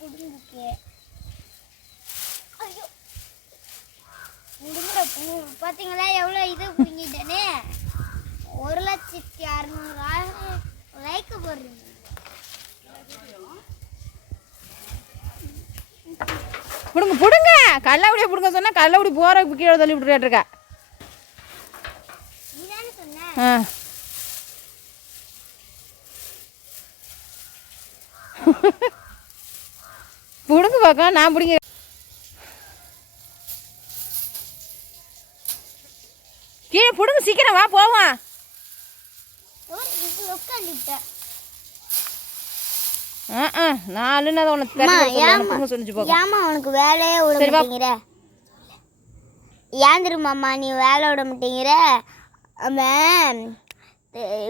புடுங்குக்கு ஐயோ. முடுங்குற பு- பாத்தீங்களா? எவ்வளோ இது புடுங்கிட்டேனே ஒரு லட்சத்தி அறுநூறு லைக் போடுறீங்க. பிடுங்க பிடுங்க. கள்ளவுடியை பிடுங்க சொன்னா கள்ளவுடி போற கீழே தள்ளி விட்டுருக்கா நீதானே சொன்ன? ஆ. பிடுங்க பார்க்க நான் பிடிங்க கீழே பிடுங்க சீக்கிரம் வா போவோம். ஆ ஆ நாலுன்னு அதை உனக்கு பிடுங்க சொன்னிச்சு போக ஏமா உனக்கு வேலையே விட. மாட்டேங்கிற? ஏன் நீ வேலை விட மாட்டேங்கிற? அவன்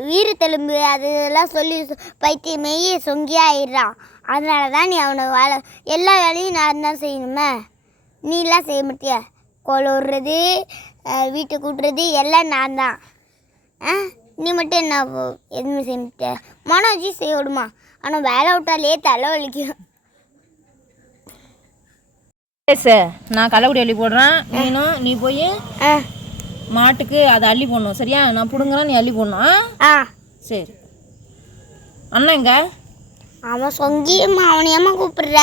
வீரத்தெலும்பு அது இதெல்லாம் சொல்லி சொ- பைத்தியமாயி சொங்கியா ஆயிடுறான் அதனால தான் நீ அவனை வேலை எல்லா வேலையும் நான் தான் செய்யணுமே. நீலாம் செய்ய மாட்டியா? கோல் விடுறது வீட்டை கூட்டுறது எல்லாம் நான் தான். ஆ? நீ மட்டும் என்ன எதுவுமே செய்ய மாட்டியா? மனோஜி செய்ய விடுமா? ஆனால் வேலை விட்டாலே தலை வலிக்கும். சார் நான் கள்ளக்குடி அள்ளி போடுறேன். நீனும் நீ போய் ஆ. மாட்டுக்கு அதை அள்ளி போடணும் சரியா? நான் பிடுங்குறேன் நீ அள்ளி போடணும் ஆ? சரி. அண்ணன் எங்க? அவன் சொங்கியம்மா அவனை ஏமா கூப்பிடுற?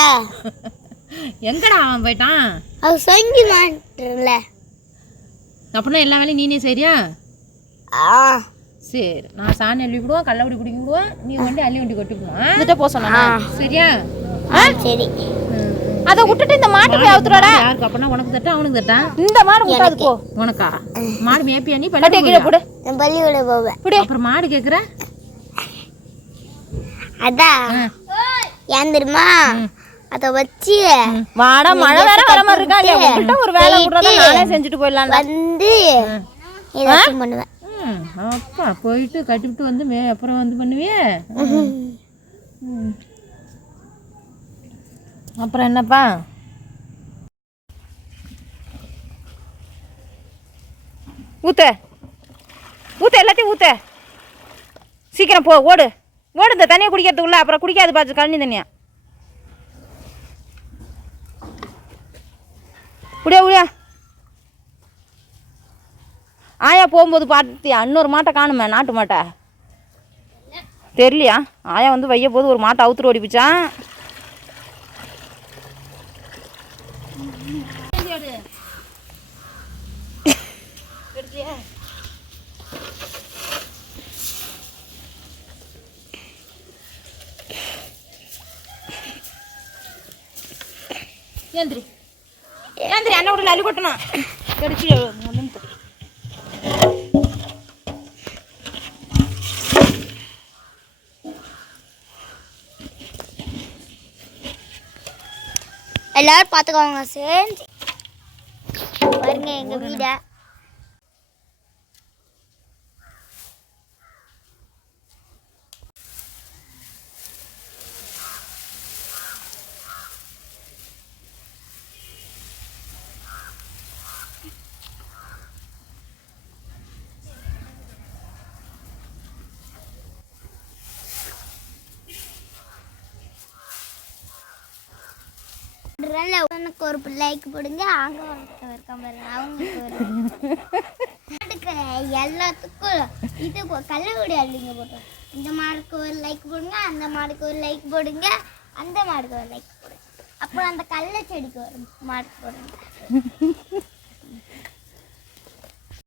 எங்கடா அவன் போயிட்டான்? அவன் சொங்கி மாட்டுல அப்படின்னா எல்லா வேலையும் நீனே சரியா ஆ. சரி நான் சாணி அள்ளி விடுவோம் கள்ளக்குடி பிடிக்க விடுவோம். நீ வண்டி அள்ளி வண்டி கொட்டி விடுவோம் வந்துட்டு போக சொன்னா சரியா? ஆ சரி. அதை விட்டுட்டு இந்த மாட்டு போய் அவுத்துறடா யாருக்கு? அப்பனா உனக்கு தட்டா அவனுக்கு தட்டா? இந்த மாடு முட்டாது போ. உனக்கா? மாடு மேப்பியா நீ? பள்ளி கீழே போடு நான் பள்ளிக்கூட போவேன். அப்புறம் மாடு கேக்குற? அதான் ஏன் தெரியுமா? அதை வச்சு வாடா மழை வேற வர மாதிரி இருக்கா? இல்லையா உங்கள்கிட்ட ஒரு வேலை விடுறதா நானே செஞ்சுட்டு போயிடலாம்டா. வந்து ஏதாச்சும் பண்ணுவேன். அப்பா போயிட்டு கட்டிவிட்டு வந்து மே அப்புறம் வந்து பண்ணுவியே. அப்புறம் என்னப்பா? ஊத்த. ஊத்த எல்லாத்தையும் ஊத்த. சீக்கிரம் போ ஓடு. ஓடு இந்த தண்ணியை குடிக்கிறதுக்குள்ள அப்புறம் குடிக்காது பார்த்து கழனி தண்ணியா. குடியா குடியா. ஆயா போகும்போது பார்த்தியா இன்னொரு மாட்டை காணுமே நாட்டு மாட்டை. தெரியலையா? ஆயா வந்து வைய போது ஒரு மாட்டை அவுத்துட்டு ஓடிப்பிச்சான் ஏந்திரி. ஏந்திரி அண்ணன் விடல அள்ளி கொட்டணும். நிமித்து எல்லாரும் பார்த்துக்கோங்க சேர்ந்து பாருங்க எங்க வீட. உனக்கு ஒரு லைக் போடுங்க அங்க இருக்கா இருக்கான் பாருங்க அவங்களுக்கு ஒரு எல்லாத்துக்கும் இது போ- கள்ளக்குடி அள்ளிங்க போட்டோம். இந்த மாடுக்கு ஒரு லைக் போடுங்க அந்த மாடுக்கு ஒரு லைக் போடுங்க அந்த மாடுக்கு ஒரு லைக் போடுங்க. அப்புறம் அந்த கள்ள செடிக்கு ஒரு மாடுக்கு போடுங்க.